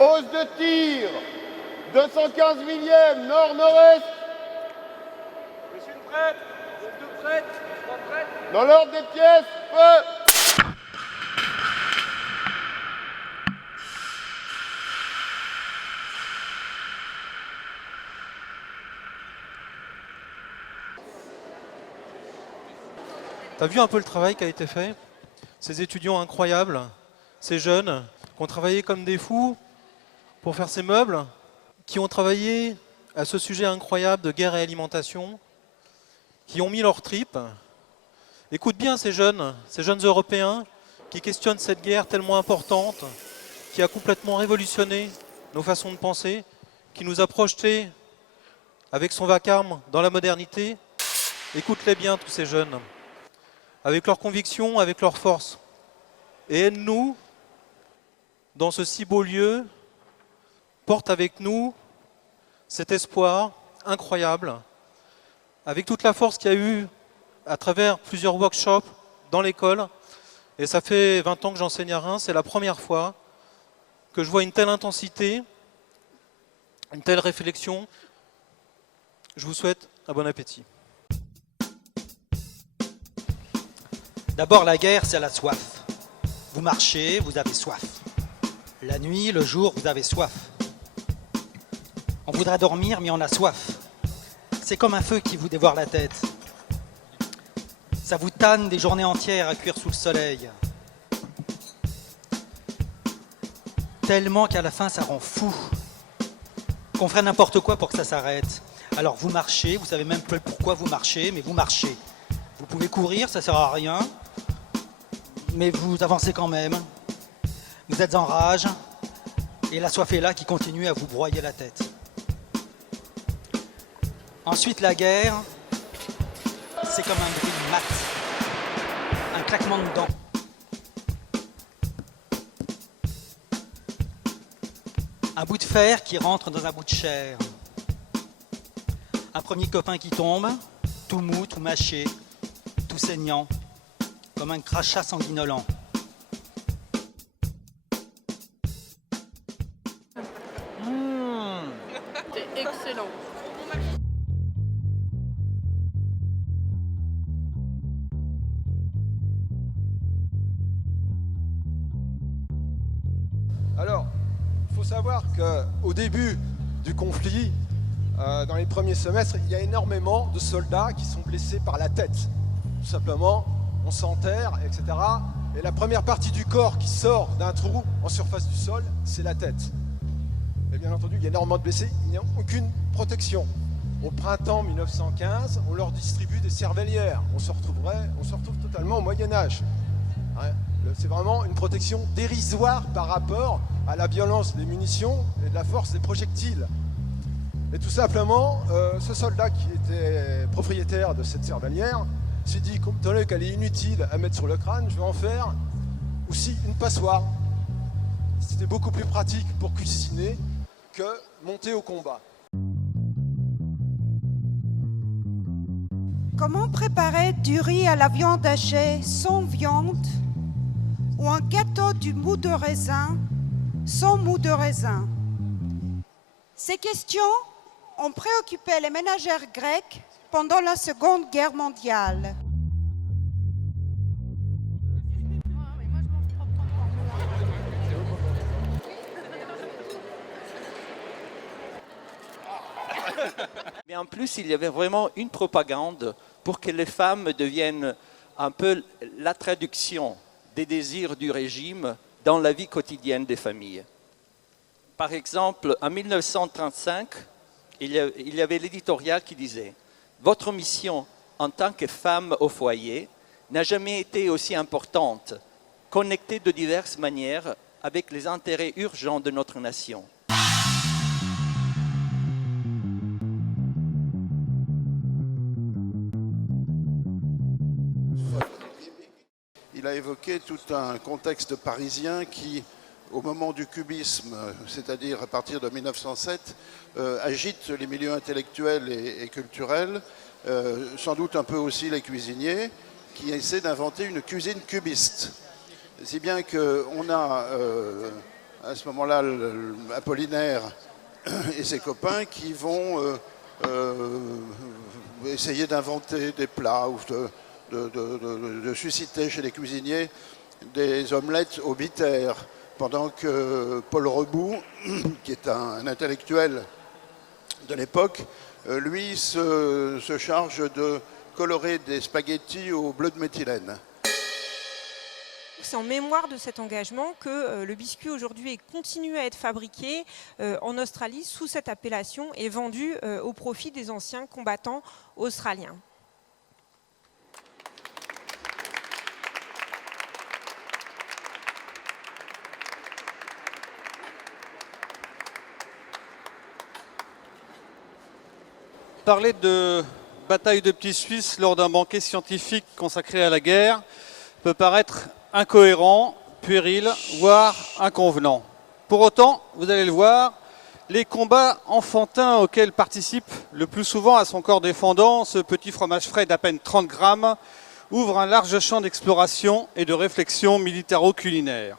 Hausse de tir, 215 millième, nord-nord-est. Je suis prête, deux prêtes, trois prêtes. Dans l'ordre des pièces, feu. T'as vu un peu le travail qui a été fait? Ces étudiants incroyables, ces jeunes qui ont travaillé comme des fous pour faire ces meubles, qui ont travaillé à ce sujet incroyable de guerre et alimentation, qui ont mis leur tripes. Écoute bien ces jeunes Européens qui questionnent cette guerre tellement importante, qui a complètement révolutionné nos façons de penser, qui nous a projetés avec son vacarme dans la modernité. Écoute-les bien tous ces jeunes, avec leurs convictions, avec leur force. Et aide-nous dans ce si beau lieu, porte avec nous cet espoir incroyable, avec toute la force qu'il y a eu à travers plusieurs workshops dans l'école. Et ça fait 20 ans que j'enseigne à Reims, c'est la première fois que je vois une telle intensité, une telle réflexion. Je vous souhaite un bon appétit. D'abord, la guerre, c'est la soif. Vous marchez, vous avez soif. La nuit, le jour, vous avez soif. On voudrait dormir, mais on a soif. C'est comme un feu qui vous dévore la tête. Ça vous tanne des journées entières à cuire sous le soleil. Tellement qu'à la fin, ça rend fou. Qu'on ferait n'importe quoi pour que ça s'arrête. Alors vous marchez, vous savez même pas pourquoi vous marchez, mais vous marchez. Vous pouvez courir, ça sert à rien, mais vous avancez quand même. Vous êtes en rage, et la soif est là qui continue à vous broyer la tête. Ensuite, la guerre, c'est comme un bruit mat, un claquement de dents. Un bout de fer qui rentre dans un bout de chair. Un premier copain qui tombe, tout mou, tout mâché, tout saignant, comme un crachat sanguinolent. C'est excellent. Alors, il faut savoir qu'au début du conflit, dans les premiers semestres, il y a énormément de soldats qui sont blessés par la tête. Tout simplement, on s'enterre, etc. Et la première partie du corps qui sort d'un trou en surface du sol, c'est la tête. Et bien entendu, il y a énormément de blessés, il n'y a aucune protection. Au printemps 1915, on leur distribue des cervellières. On se retrouve totalement au Moyen-Âge. Ouais. C'est vraiment une protection dérisoire par rapport à la violence des munitions et de la force des projectiles. Et tout simplement, ce soldat qui était propriétaire de cette cervellière s'est dit, compte tenu qu'elle est inutile à mettre sur le crâne, je vais en faire aussi une passoire. C'était beaucoup plus pratique pour cuisiner que monter au combat. Comment préparer du riz à la viande hachée sans viande ou un gâteau du mou de raisin sans mou de raisin? Ces questions ont préoccupé les ménagères grecques pendant la Seconde Guerre mondiale. Mais en plus, il y avait vraiment une propagande pour que les femmes deviennent un peu la traduction des désirs du régime dans la vie quotidienne des familles. Par exemple, en 1935, il y avait l'éditorial qui disait « Votre mission en tant que femme au foyer n'a jamais été aussi importante, connectée de diverses manières avec les intérêts urgents de notre nation. » Il a évoqué tout un contexte parisien qui, au moment du cubisme, c'est-à-dire à partir de 1907, agite les milieux intellectuels et culturels, sans doute un peu aussi les cuisiniers, qui essaient d'inventer une cuisine cubiste. Si bien qu'on a à ce moment-là Apollinaire et ses copains qui vont essayer d'inventer des plats ou de susciter chez les cuisiniers des omelettes au bitter, pendant que Paul Rebout, qui est un intellectuel de l'époque, lui se charge de colorer des spaghettis au bleu de méthylène. C'est en mémoire de cet engagement que le biscuit aujourd'hui continue à être fabriqué en Australie sous cette appellation et vendu au profit des anciens combattants australiens. Parler de bataille de petits Suisses lors d'un banquet scientifique consacré à la guerre peut paraître incohérent, puéril, voire inconvenant. Pour autant, vous allez le voir, les combats enfantins auxquels participe le plus souvent à son corps défendant ce petit fromage frais d'à peine 30 grammes ouvrent un large champ d'exploration et de réflexion militaro-culinaire.